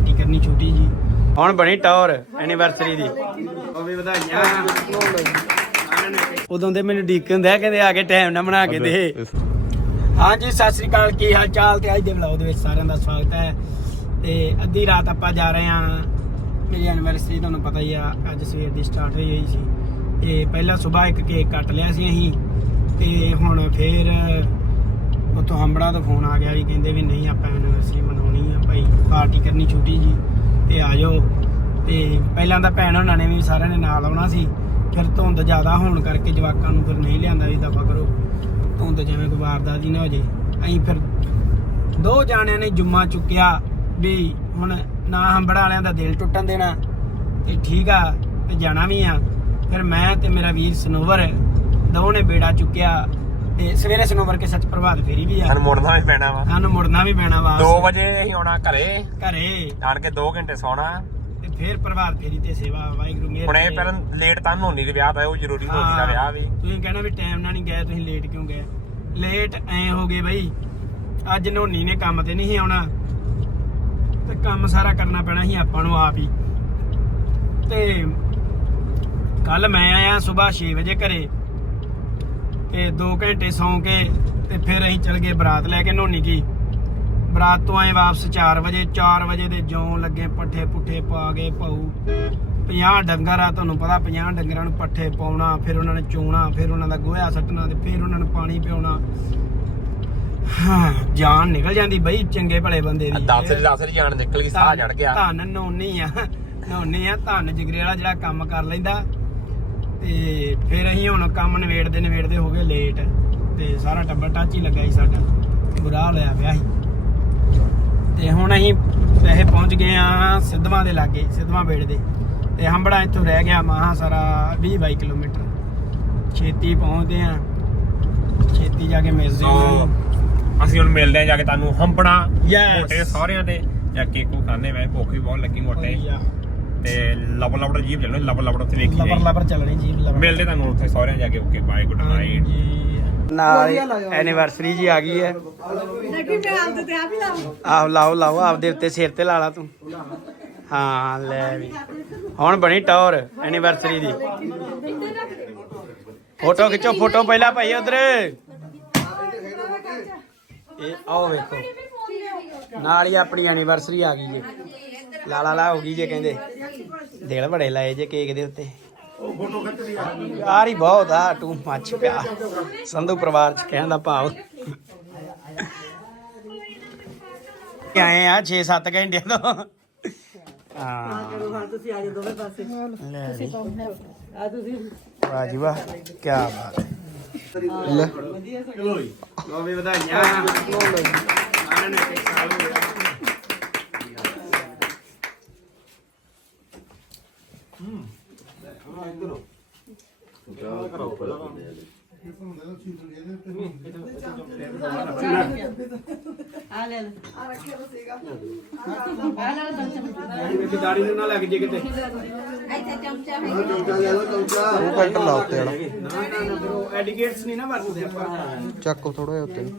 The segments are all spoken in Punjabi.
ਪਾਰਟੀ ਕਰਨੀ ਛੋਟੀ ਜੀ। ਹੁਣ ਬਣੀ ਟੌਰ ਐਨੀਵਰਸਰੀ ਦੀ। ਉਹ ਵੀ ਵਧਾਈਆਂ ਉਦੋਂ ਦੇ ਮੈਨੂੰ ਡੀਕ ਹੁੰਦੇ ਆ ਕਹਿੰਦੇ ਆ ਕੇ ਟਾਈਮ ਨਾ ਬਣਾ ਕੇ ਦੇ। ਹਾਂਜੀ ਸਤਿ ਸ੍ਰੀ ਅਕਾਲ ਕੀ ਹਾਲ ਚਾਲ? ਤੇ ਅੱਜ ਦੇ ਵਲੌਗ ਦੇ ਵਿੱਚ ਸਾਰਿਆਂ ਦਾ ਸਵਾਗਤ ਹੈ। ਤੇ ਅੱਧੀ ਰਾਤ ਆਪਾਂ ਜਾ ਰਹੇ ਹਾਂ। ਮੇਰੀ ਐਨੀਵਰਸਰੀ ਤੁਹਾਨੂੰ ਪਤਾ ਹੀ ਆ ਅੱਜ ਸਵੇਰ ਦੀ ਸਟਾਰਟ ਹੋਈ ਹੋਈ ਸੀ। ਤੇ ਪਹਿਲਾਂ ਸਵੇਰ ਇੱਕ ਕੇਕ ਕੱਟ ਲਿਆ ਸੀ ਅਸੀਂ। ਤੇ ਹੁਣ ਫੇਰ ਉਤੋਂ ਹੰਬੜਾ ਤੋਂ ਫੋਨ ਆ ਗਿਆ ਵੀ ਕਹਿੰਦੇ ਵੀ ਨਹੀਂ ਆਪਾਂ ਐਨੀਵਰਸਰੀ ਮਨਾਉਣੀ ਭਾਈ, ਪਾਰਟੀ ਕਰਨੀ ਛੋਟੀ ਜੀ, ਤੇ ਆ ਜਾਓ। ਤੇ ਪਹਿਲਾਂ ਤਾਂ ਭੈਣ ਉਹਨਾਂ ਨੇ ਵੀ ਸਾਰਿਆਂ ਨੇ ਨਾਲ ਆਉਣਾ ਸੀ। ਫਿਰ ਧੁੰਦ ਜ਼ਿਆਦਾ ਹੋਣ ਕਰਕੇ ਜਵਾਕਾਂ ਨੂੰ ਫਿਰ ਨਹੀਂ ਲਿਆਂਦਾ ਵੀ ਦਫਾ ਕਰੋ। ਧੁੰਦ ਜਿਵੇਂ ਕੋਈ ਵਾਰਦਾਤ ਹੀ ਨਾ ਹੋ ਜੇ। ਅਸੀਂ ਫਿਰ ਦੋ ਜਾਣਿਆਂ ਨੇ ਜੁੰਮਾ ਚੁੱਕਿਆ ਵੀ ਹੁਣ ਨਾ ਹੰਬੜ ਵਾਲਿਆਂ ਦਾ ਦਿਲ ਟੁੱਟਣ ਦੇਣਾ। ਤੇ ਠੀਕ ਆ, ਤੇ ਜਾਣਾ ਵੀ ਆ। ਫਿਰ ਮੈਂ ਤੇ ਮੇਰਾ ਵੀਰ ਸਨੋਵਰ ਦੋਵਾਂ ਨੇ ਬੇੜਾ ਚੁੱਕਿਆ। ਤੇ ਸਵੇਰੇ ਸਨੋਵਰ ਕੇ ਸੱਚ ਪ੍ਰਭਾਤ ਫੇਰੀ ਵੀ ਆ। ਸਾਨੂੰ ਮੁੜਨਾ ਵੀ ਪੈਣਾ ਵਾ। ਸਾਨੂੰ ਮੁੜਨਾ ਵੀ ਪੈਣਾ ਵਾ। 2 ਵਜੇ ਅਸੀਂ ਆਉਣਾ ਘਰੇ। ਘਰੇ। ਆਣ ਕੇ 2 ਘੰਟੇ ਸੌਣਾ। ਤੇ ਫਿਰ ਪ੍ਰਭਾਤ ਫੇਰੀ ਤੇ ਸੇਵਾ ਵਾਹਿਗੁਰੂ ਮੇਰ ਹੁਣ ਇਹ। ਪਹਿਲਾਂ ਲੇਟ ਤਾਂ ਹੋਣੀ ਦੇ ਵਿਆਹ ਦਾ ਉਹ ਜ਼ਰੂਰੀ ਹੋਣੀ ਦਾ ਵਿਆਹ ਵੀ। ਤੁਸੀਂ ਕਹਿਣਾ ਵੀ ਟਾਈਮ ਨਾਲ ਨਹੀਂ ਗਏ ਤੁਸੀਂ ਲੇਟ ਕਿਉਂ ਗਏ? ਲੇਟ ਐ ਹੋ ਗਏ ਬਈ। ਅੱਜ ਨੋਨੀ ਨੇ ਕੰਮ ਤੇ ਨਹੀਂ ਆਉਣਾ। ਤੇ ਕੰਮ ਸਾਰਾ ਕਰਨਾ ਪੈਣਾ ਸੀ ਆਪਾਂ ਨੂੰ ਆਪ ਹੀ। ਤੇ ਕੱਲ ਮੈਂ ਆਇਆ ਸਵੇਰ 6 ਵਜੇ ਘਰੇ। ਤੇ 2 ਘੰਟੇ ਸੌਂ ਕੇ ਤੇ ਫਿਰ ਅਸੀਂ ਚਲ ਗਏ ਬਰਾਤ ਲੈ ਕੇ ਨੋਨੀ ਕੀ। ਬਰਾਤ ਤੋਂ ਆਏ ਵਾਪਸ 4 ਵਜੇ 4 ਵਜੇ ਦੇ ਜਿਉਂ ਲੱਗੇ ਪੱਠੇ ਪੁੱਠੇ ਪਾ ਗਏ ਭਾਊ। 50 ਡੰਗਰ ਆ ਤੁਹਾਨੂੰ ਪਤਾ 50 ਡੰਗਰਾਂ ਨੂੰ ਪੱਠੇ ਪਾਉਣਾ ਫਿਰ ਉਹਨਾਂ ਨੇ ਚੋਣਾ ਫਿਰ ਉਹਨਾਂ ਦਾ ਗੋਹਾ ਸੱਟਣਾ ਤੇ ਫਿਰ ਉਹਨਾਂ ਨੂੰ ਪਾਣੀ ਪਿਆਉਣਾ। ਹਾਂ ਜਾਨ ਨਿਕਲ ਜਾਂਦੀ ਬਈ ਚੰਗੇ ਭਲੇ ਬੰਦੇ ਦੀ। 10 ਦੇ 10 ਦੀ ਜਾਣ ਨਿਕਲ ਗਈ ਸਾਹ ਚੜ ਗਿਆ। ਧੰਨ ਨੋਨੀ ਆ ਨੋਨੀ ਆ ਧੰਨ ਜਿਗਰੇ ਵਾਲਾ ਜਿਹੜਾ ਕੰਮ ਕਰ ਲੈਂਦਾ। ਤੇ ਫਿਰ ਅਸੀਂ ਹੁਣ ਕੰਮ ਨਵੇੜਦੇ ਨਵੇੜਦੇ ਹੋ ਗਏ ਲੇਟ ਤੇ ਸਾਰਾ ਟੱਬਰ ਟੱਚ ਹੀ ਲੱਗਾ ਸੀ ਸਾਡਾ ਬੁਰਾ ਹਾਲ ਹੋਇਆ ਪਿਆ ਸੀ। ਤੇ ਹੁਣ ਅਸੀਂ ਵੈਸੇ ਪਹੁੰਚ ਗਏ ਆ ਸਿੱਧਵਾਂ ਦੇ ਲਾਗੇ ਸਿੱਧਵਾਂ ਬੇੜ ਦੇ ਤੇ ਹੰਬੜਾ ਇੱਥੋਂ ਰਹਿ ਗਿਆ ਮਹਾ ਸਾਰਾ 20 22 ਕਿਲੋਮੀਟਰ। ਛੇਤੀ ਪਹੁੰਚਦੇ ਆ ਛੇਤੀ ਜਾ ਕੇ ਮਿਲਦੇ ਹਾਂ ਅਸੀਂ ਹੁਣ ਮਿਲਦੇ ਆ ਜਾ ਕੇ ਤੁਹਾਨੂੰ Yes. ਮੋਟੇ ਸਾਰਿਆਂ ਦੇ ਜਾਂ ਕੇਕੂ ਖਾਣੇ ਵੈ ਭੁੱਖ ਵੀ ਬਹੁਤ ਲੱਗੀ ਮੋਟੇ। ਤੇ ਲਬ ਲਬੜ ਜੀਬ ਚੱਲੋ ਲਬ ਲਬੜ ਉੱਥੇ ਵੇਖੀ ਲਬਰ ਜਾਈ। ਲਬਰ ਚੱਲਣੀ ਜੀ ਲਬਰ ਮਿਲਦੇ ਤੁਹਾਨੂੰ ਉੱਥੇ ਸਾਰਿਆਂ ਜਾ ਕੇ ਓਕੇ ਬਾਏ ਗੁੱਡ ਨਾਈਟ ਨਾਲ ਐਨੀਵਰਸਰੀ ਜੀ ਆ ਗਈ ਹੈ। ਦੇਖੀ ਮੈਂ ਆਪ ਤੇ ਆਪ ਹੀ ਲਾਵਾਂ ਆਹ ਲਾਓ ਲਾਓ ਆਪਦੇ ਉੱਤੇ ਸਿਰ ਤੇ ਲਾ ਲਾ ਤੂੰ। ਹਾਂ ਲੈ ਵੀ। ਹੁਣ ਬਣੀ ਟੌਰ ਐਨੀਵਰਸਰੀ ਦੀ। ਫੋਟੋ ਖਿੱਚੋ ਫੋਟੋ ਪਹਿਲਾਂ ਭਾਈ ਉਧਰ। ਇਹ ਆਓ ਵੇਖੋ। ਨਾਲ ਹੀ ਆਪਣੀ ਐਨੀਵਰਸਰੀ ਆ ਗਈ ਜੀ। ਲਾ ਲਾ ਲਾ ਹੋ ਗਈ ਜੇ ਕਹਿੰਦੇ। ਦਿਲ ਬੜੇ ਲਾਏ ਜੇ ਕੇਕ ਦੇ ਉੱਤੇ। ਯਾਰ ਹੀ ਬਹੁਤ ਆ ਟੂ ਮੱਚ ਪਿਆ। ਸੰਧੂ ਪਰਿਵਾਰ ਚ ਕਹਿਣ ਦਾ ਭਾਵ। ਆਏ ਆ 6-7 ਘੰਟੇ ਤੋਂ। ਹਾਂ ਤੁਸੀਂ ਆ ਜਾਓ ਦੋਵੇਂ ਪਾਸੇ। ਲੈ ਆ ਤੁਸੀਂ। ਵਾਹ ਜੀ ਵਾਹ ਕੀ ਬਾਤ ਹੈ। ਲੈ। ਚਲੋ ਜੀ। ਲੋ ਵੀ ਵਧਾਈਆਂ। ਸਾਰਿਆਂ ਨੇ ਇੱਕ ਸਾਲ ਹੋ ਗਿਆ ਆ ਲੈ ਲੈ ਮੇਰੀ ਦਾੜੀ ਨੂੰ ਨਾ ਲੱਗ ਜੇ ਕਿਤੇ ਇੱਥੇ ਚਮਚਾ ਹੈ ਉਹ ਫਿਲਟਰ ਲਾ ਉੱਤੇ ਵਾਲਾ। ਨਾ ਨਾ ਨਾ bro, ਐਡੀਕੇਟਸ ਨਹੀਂ ਨਾ ਵਰਤਦੇ ਆਪਾਂ। ਚੱਕ ਥੋੜਾ ਜਿਹਾ ਉੱਤੇ ਨੂੰ।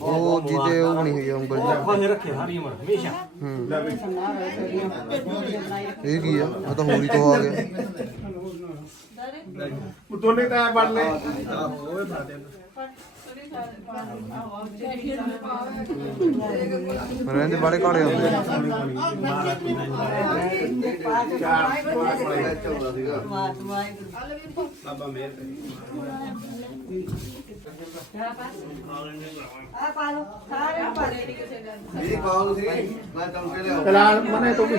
ਉਹ ਜਿਹਦੇ ਉਹ ਨਹੀਂ ਹੋਈ ਉਂਗਲ ਜੀ। ਬੰਦ ਰੱਖੇ ਸਾਰੀ ਉਮਰ ਹਮੇਸ਼ਾ। ਹੂੰ ਇਹ ਕੀ ਆ? ਆ ਤਾਂ ਹੋਰੀ ਤੋਂ ਆ ਗਿਆ। ਤੋਨੇ ਤਾਂ ਬੜ ਲੈ ਰਹਿੰਦੇ ਬਾੜੇ ਕਾਲੇ ਹੁੰਦੇ ਬਾਬਾ ਮਿਹਰ ਕਰੇ ਆ। ਪਾ ਲਓ ਸਾਰੇ ਪਾ ਦੇ ਚਲਾ ਮਨੇ ਤੂੰ ਵੀ।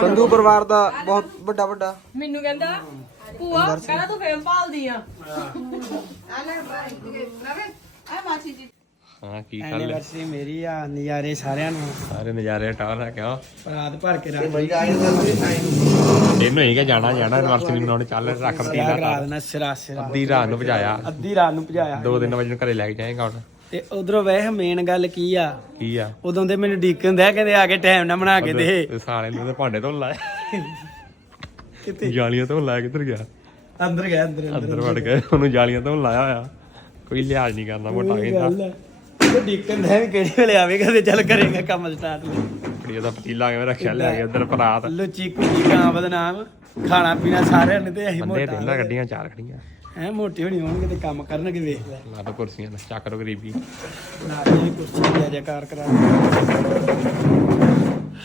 ਸੰਧੂ ਪਰਿਵਾਰ ਦਾ ਬਹੁਤ ਵੱਡਾ ਵੱਡਾ। ਮੈਨੂੰ ਕਹਿੰਦਾ ਭੂਆ ਕਹਿੰਦਾ ਤੂੰ ਫੇਮ ਭਾਲਦੀ ਆ। ਆ ਮਾਸੀ ਜੀ। ਹਾਂ ਕੀ ਗੱਲ ਹੈ ਐਨੀਵਰਸਰੀ ਮੇਰੀ ਆ ਨਜ਼ਾਰੇ ਸਾਰਿਆਂ ਨੂੰ। ਸਾਰੇ ਨਜ਼ਾਰੇ ਟਾਰ ਹੈ ਕਿਉਂ? ਰਾਤ ਭਰ ਕੇ ਰੱਖ ਇਹਨੂੰ ਹੀ ਕਿ ਜਾਣਾ ਜਾਣਾ ਐਨਵਰਸਰੀ ਮਨਾਉਣ ਚੱਲ ਰੱਖ ਸਿਰਾ ਪਤੀਲਾ ਕਰਾ ਤਾਂ। ਦੇਣਾ ਸਿਰਾ ਸਿਰਾ। ਅੱਧੀ ਰਾਤ ਨੂੰ ਭਜਾਇਆ। ਅੱਧੀ ਰਾਤ ਨੂੰ ਭਜਾਇਆ। 2-3 ਵਜੇ ਨੂੰ ਘਰੇ ਲੈ ਕੇ ਜਾਏਗਾ ਹੁਣ। ਤੇ ਉਧਰੋਂ ਵੇਖ ਮੇਨ ਗੱਲ ਕੀ ਆ? ਕੀ ਆ? ਉਦੋਂ ਦੇ ਮੈਨੂੰ ਡੀਕਨ ਦੇ ਕਹਿੰਦੇ ਆ ਕੇ ਟਾਈਮ ਨਾ ਬਣਾ ਕੇ ਦੇ। ਤੇ ਸਾਲੇ ਨੂੰ ਤੇ ਭਾਂਡੇ ਧੋਣ ਲਾਏ। ਕਿਤੇ ਜਾਲੀਆਂ ਧੋਣ ਲਾਇਆ ਕਿੱਧਰ ਗਿਆ? ਅੰਦਰ ਗਿਆ ਅੰਦਰ ਅੰਦਰ ਵੜ ਕੇ ਉਹਨੂੰ ਜਾਲੀਆਂ ਧੋਣ ਲਾਇਆ ਹੋਇਆ। ਕੋਈ ਲਿਹਾਜ਼ ਨਹੀਂ ਕਰਦਾ ਮੋਟਾ ਕਹਿੰਦਾ ਉਹ ਡੀਕਨ ਦੇ ਵੀ ਕਿਹੜੀ ਵੇਲੇ ਆਵੇਗਾ ਤੇ ਚੱਲ ਕਰੇਗਾ ਕੰਮ ਸਟਾਰਟ ਕੁੜੀ ਦਾ ਪਤੀਲਾ ਕਿਵੇਂ ਰੱਖਿਆ ਲੈ ਕੇ ਉਧਰ ਪਰਾਤ। ਲੁੱਚੀ ਕੁੜੀ ਕਾਂ ਬਦਨਾਮ। ਖਾਣਾ ਪੀਣਾ ਸਾਰਿਆਂ ਨੇ ਤੇ ਅਸੀਂ ਬੰਦੇ ਮੋਟਾ ਤਿੰਨਾਂ ਗੱਡੀਆਂ ਚਾਰ ਖੜੀਆਂ। ਹੈ ਮੋਟੀ ਹੋਣੀ ਹੋਣਗੇ ਤੇ ਕੰਮ ਕਰਨਗੇ ਵੇਖ ਲੈ। ਲਾ ਦੋ ਕੁਰਸੀਆਂ ਤੇ ਚੱਕ ਰੋ ਗਰੀਬੀ। ਨਾ ਇਹ ਕੁਰਸੀ ਦੀ ਅਜਕਾਰ ਕਰਾ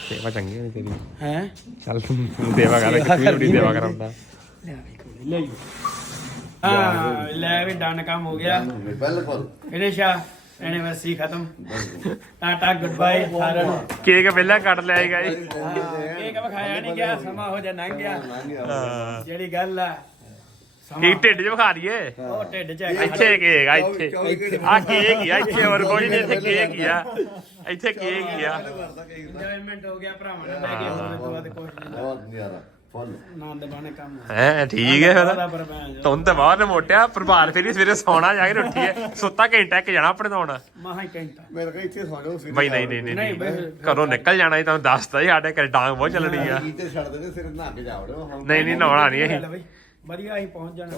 ਸੇਵਾ ਚੰਗੀ ਹੋਣੀ ਤੇਰੀ। ਹੈ? ਚੱਲ ਤੂੰ ਸੇਵਾ ਕਰ ਕਿ ਤੂੰ ਵੀ ਸੇਵਾ ਕਰਾਉਂਦਾ। ਲੈ ਵੀ ਕੁੜੀ ਲੈ ਲੈ ਵੀ ਡਨ ਕੰਮ ਹੋ ਗਿਆ। ਬਿਲਕੁਲ ਫਿਨਿਸ਼ ਆ ਐਨੀਵਰਸਰੀ ਖਤਮ। ਟਾਟਾ ਗੁੱਡ ਬਾਏ ਸਾਰਿਆਂ ਨੂੰ ਕੇਕ ਪਹਿਲਾਂ ਕੱਟ ਲਿਆ ਗਾਈ ਕੇਕ ਵਿਖਾਇਆ ਨਹੀਂ ਗਿਆ ਸਮਾਂ ਹੋ ਜਾ ਲੰਘ ਗਿਆ। ਜਿਹੜੀ ਗੱਲ ਆ ਕੀ ਢਿੱਡ 'ਚ ਵਿਖਾ ਦਈਏ ਉਹ ਢਿੱਡ ਚ ਹੈਗਾ ਇੱਥੇ ਕੇਕ ਆ ਇੱਥੇ ਆ ਕੇਕ ਹੀ ਆ ਇੱਥੇ ਹੋਰ ਕੋਈ ਨਹੀਂ ਇੱਥੇ ਕੇਕ ਹੀ ਆ ਇੱਥੇ ਕੇਕ ਹੀ ਆ ਇੰਜੋਇਮੈਂਟ ਹੋ ਗਿਆ ਭਰਾਵਾਂ ਨਾਲ ਲੈ ਕੇ ਹੋਰ ਤੋਂ ਵੱਧ ਕੁਝ ਨਹੀਂ ਬਹੁਤ ਨਿਆਰਾ ਫੁੱਲ ਆਨੰਦ ਬਾਣੇ ਕੰਮ ਹੈ ਠੀਕ ਹੈ ਫਿਰ ਤੇ ਬਾਹਰ ਨੇ ਮੋਟਿਆ ਪ੍ਰਭਾਤ ਫੇਰੀ ਸਵੇਰੇ ਸੌਣਾ ਜਾ ਕੇ ਉੱਠੀਏ ਸੁੱਤਾ ਘੰਟਾ ਇੱਕ ਜਾਣਾ ਆਪਣੇ ਸੌਣ ਮਹਾ ਘੰਟਾ ਮੇਰੇ ਕੋਲ ਇੱਥੇ ਸੌਣੋ ਸੀ ਬਈ ਨਹੀਂ ਨਹੀਂ ਨਹੀਂ ਨਹੀਂ ਨਹੀਂ ਬਈ। ਘਰੋਂ ਨਿਕਲ ਜਾਣਾ ਹੀ ਤੁਹਾਨੂੰ ਦੱਸਦਾ ਹੀ ਸਾਡੇ ਘਰੇ ਡਾਂਗ ਬਹੁਤ ਚੱਲਣੀ ਆ ਨਹਾ ਨਹਾਉਣਾ ਨਹੀਂ ਅਸੀਂ ਵਧੀਆ ਅਸੀਂ ਪਹੁੰਚ ਜਾਣਾ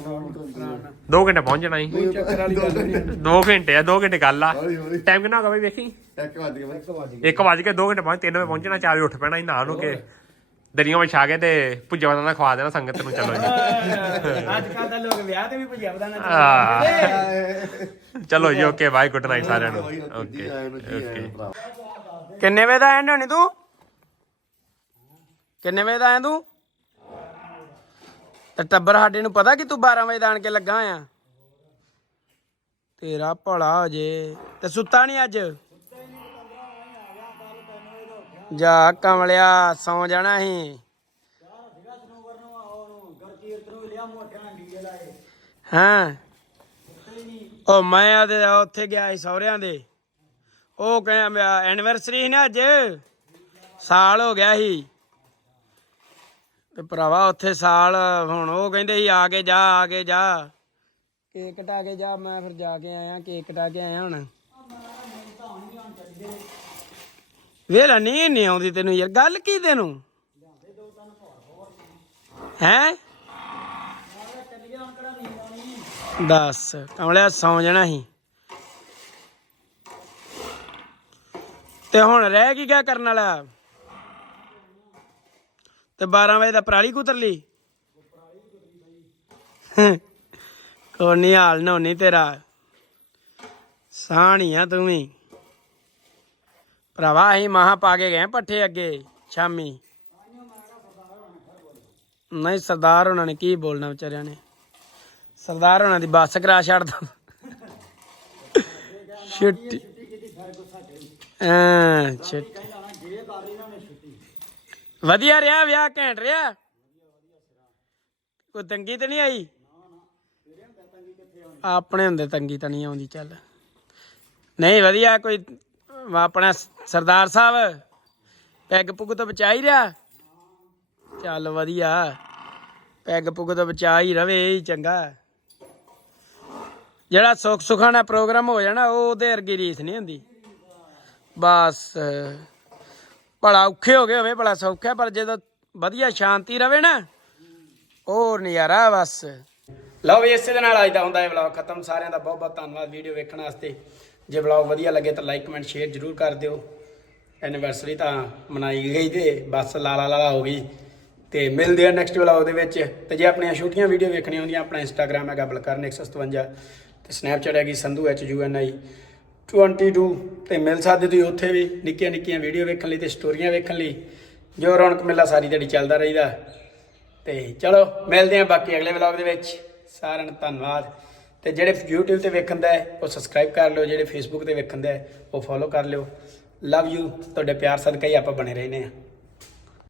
ਨਾਲ ਦੋ ਘੰਟੇ ਪਹੁੰਚ ਜਾਣਾ ਅਸੀਂ ਕੋਈ ਚੱਕਰ ਵਾਲੀ ਗੱਲ ਨਹੀਂ ਦੋ ਘੰਟੇ ਆ ਦੋ ਘੰਟੇ ਗੱਲ ਆ। ਹੌਲੀ ਹੌਲੀ। ਟਾਈਮ ਕਿੰਨਾ ਹੋ ਗਿਆ ਬਈ ਵੇਖੀ? ਇੱਕ ਵੱਜ ਗਿਆ ਇੱਕ ਵੱਜ 1 ਵਜ ਕੇ 2 ਘੰਟੇ ਪਹੁੰਚ 3 ਵਜੇ ਪਹੁੰਚਣਾ 4 ਵਜੇ ਉੱਠ ਪੈਣਾ ਹੀ ਨਹਾ ਨੂੰ ਕੇ। ਦਰੀਆਂ ਵਿਛਾ ਕੇ ਤੇ ਭੁੱਜਾ ਬਦਾਨਾ ਖਵਾ ਦੇਣਾ ਸੰਗਤ ਨੂੰ ਚਲੋ ਜੀ। ਅੱਜ ਕੱਲ ਤਾਂ ਲੋਕ ਵਿਆਹ ਤੇ ਵੀ ਭੁਜਿਆ ਬਦਾਨਾ ਆਹ। ਚਲੋ ਜੀ ਓਕੇ ਬਾਏ ਗੁੱਡ ਨਾਈਟ ਸਾਰਿਆਂ ਨੂੰ। ਓਕੇ ਓਕੇ ਕਿੰਨੇ ਵਜੇ ਦਾ ਆਇਆ ਹੋਣੀ ਤੂੰ? ਕਿੰਨੇ ਵਜੇ ਦਾ ਆਇਆ ਤੂੰ? ਤੇ ਟੱਬਰ ਸਾਡੇ ਨੂੰ ਪਤਾ ਕਿ ਤੂੰ 12 ਵਜੇ ਦਾ ਆਣ ਕੇ ਲੱਗਾ ਆ ਤੇਰਾ ਭਲਾ ਹੋ ਜੇ। ਤੇ ਸੁੱਤਾ ਨਹੀਂ ਅੱਜ? ਜਾ ਕਮਲਿਆ, ਸੌ ਜਾਣਾ ਸੀ। ਹਾਂ? ਉਹ ਮੈਂ ਆ ਤੇ ਉੱਥੇ ਗਿਆ ਸੀ ਸਹੁਰਿਆਂ ਦੇ। ਉਹ ਕਹਿੰਦਾ ਐਨਵਰਸਰੀ ਸੀ ਨਾ ਅੱਜ। ਸਾਲ ਹੋ ਗਿਆ ਸੀ। ਤੇ ਭਰਾਵਾ ਉੱਥੇ ਸਾਲ ਹੁਣ ਉਹ ਕਹਿੰਦੇ ਸੀ, ਆ ਕੇ ਜਾ, ਆ ਕੇ ਜਾ। ਕੇਕ ਕਟਾ ਕੇ ਜਾ, ਮੈਂ ਫਿਰ ਜਾ ਕੇ ਆਇਆ, ਕੇਕ ਕਟਾ ਕੇ ਆਇਆ ਹੁਣ। ਵੇਲਾ ਨਹੀਂ ਨਹੀਂ ਆਉਂਦੀ ਤੈਨੂੰ ਯਾਰ, ਗੱਲ ਕੀ ਤੈਨੂੰ? ਹੈ? ਦੱਸ, ਕਮਲਿਆ ਸੌ ਜਾਣਾ ਸੀ। ਤੇ ਹੁਣ ਰਹਿ ਕੀ ਕਿਆ ਕਰਨ ਵਾਲਾ? ਤੇ 12 ਵਜੇ ਦਾ ਪਰਾਲੀ ਕੁਤਰ ਲਈ? ਕੋਈ ਨਹੀਂ ਹਾਲ ਨਾ ਨਹੀਂ ਤੇਰਾ। ਸਾਣੀ ਆ ਤੂੰ ਵੀ। ਭਰਾਵਾ, ਅਸੀਂ ਮਹਾ ਪਾ ਕੇ ਗਏ ਪੱਠੇ ਅੱਗੇ, ਸ਼ਾਮੀ। ਨਹੀਂ, ਸਰਦਾਰ ਉਹਨਾਂ ਨੇ, ਕੀ ਬੋਲਣਾ ਵਿਚਾਰਿਆਂ ਨੇ। ਸਰਦਾਰ ਉਹਨਾਂ ਦੀ ਬੱਸ ਕਰਾ ਛੱਡਦਾ ਛੁੱਟੀ ਹਾਂ ਛੁੱਟੀ ਵਧੀਆ ਰਿਹਾ, ਵਿਆਹ ਘੈਂਟ ਰਿਹਾ? ਕੋਈ ਤੰਗੀ ਤੇ ਨਹੀਂ ਆਈ? ਆਪਣੇ ਹੁੰਦੇ ਤੰਗੀ ਤਾਂ ਨਹੀਂ ਆਉਂਦੀ, ਚੱਲ। ਨਹੀਂ, ਵਧੀਆ, ਕੋਈ ਆਪਣਾ ਸਰਦਾਰ ਸਾਹਿਬ, ਪੈਗ ਪੁੱਗ ਤੋਂ ਬਚਾ ਹੀ ਰਿਹਾ। ਚੱਲ ਵਧੀਆ, ਪੈਗ ਪੁਗ ਤੋਂ ਬਚਾ ਹੀ ਰਵੇ, ਇਹ ਚੰਗਾ। ਜਿਹੜਾ ਸੁੱਖ ਸੁਖਾਣਾ ਪ੍ਰੋਗਰਾਮ ਹੋ ਜਾਣਾ, ਉਹ ਉਹਦੇ ਅਰਗੀ ਰੀਸ ਨਹੀਂ ਹੁੰਦੀ। ਬਸ। ਭਲਾ ਔਖੇ ਹੋ ਗਏ ਹੋਵੇ, ਭਲਾ ਸੌਖਾ ਪਰ ਜਦੋਂ ਵਧੀਆ ਸ਼ਾਂਤੀ ਰਵੇ ਨਾ, ਹੋਰ ਨਜ਼ਾਰਾ ਬਸ। ਲਓ ਵੀ ਇਸੇ ਦੇ ਨਾਲ ਅੱਜ ਦਾ ਹੁੰਦਾ ਹੈ ਵਲੌਗ ਖਤਮ। ਸਾਰਿਆਂ ਦਾ ਬਹੁਤ ਬਹੁਤ ਧੰਨਵਾਦ ਵੀਡੀਓ ਵੇਖਣ ਵਾਸਤੇ। ਜੇ ਵਲੌਗ ਵਧੀਆ ਲੱਗੇ ਤਾਂ ਲਾਈਕ ਕਮੈਂਟ ਸ਼ੇਅਰ ਜਰੂਰ ਕਰ ਦਿਓ। ਐਨੀਵਰਸਰੀ ਤਾਂ ਮਨਾਈ ਗਈ ਤੇ ਬਸ ਲਾਲਾ ਲਾਲਾ ਹੋ ਗਈ। ਤੇ ਮਿਲਦੇ ਆ ਨੈਕਸਟ ਵਲੌਗ ਦੇ ਵਿੱਚ। ਤੇ ਜੇ ਆਪਣੀਆਂ ਛੋਟੀਆਂ ਵੀਡੀਓ ਵੇਖਣੀਆਂ ਹੁੰਦੀਆਂ, ਆਪਣਾ ਇੰਸਟਾਗ੍ਰam ਹੈਗਾ ਬਲਕਰਨ 157 ਤੇ ਸਨੈਪਚੈਟ ਹੈਗੀ Sandhu H U N I 22 ਤੇ ਮਿਲ ਸਕਦੇ ਤੁਸੀਂ ਉੱਥੇ ਵੀ ਨਿੱਕੀਆਂ ਨਿੱਕੀਆਂ ਵੀਡੀਓ ਵੇਖਣ ਲਈ ਤੇ ਸਟੋਰੀਆਂ ਵੇਖਣ ਲਈ। ਜੋ ਰੌਣਕ ਮੇਲਾ ਸਾਰੀ ਦਿਹਾੜੀ ਚੱਲਦਾ ਰਹਿੰਦਾ। ਤੇ ਚਲੋ, ਮਿਲਦੇ ਹਾਂ ਬਾਕੀ ਅਗਲੇ ਵਲੌਗ ਦੇ ਵਿੱਚ। ਸਾਰਿਆਂ ਨੂੰ ਧੰਨਵਾਦ। ਤੇ ਜਿਹੜੇ YouTube ਤੇ ਵੇਖਣ ਦਾ ਉਹ ਸਬਸਕ੍ਰਾਈਬ ਕਰ ਲਿਓ। ਜਿਹੜੇ Facebook ਤੇ ਵੇਖਣ ਦਾ ਉਹ ਫੋਲੋ ਕਰ ਲਿਓ। ਲਵ ਯੂ ਤੁਹਾਡੇ ਪਿਆਰ ਸਦਕਾ ਹੀ ਆਪਾਂ ਬਣੇ ਰਹਿੰਦੇ ਆ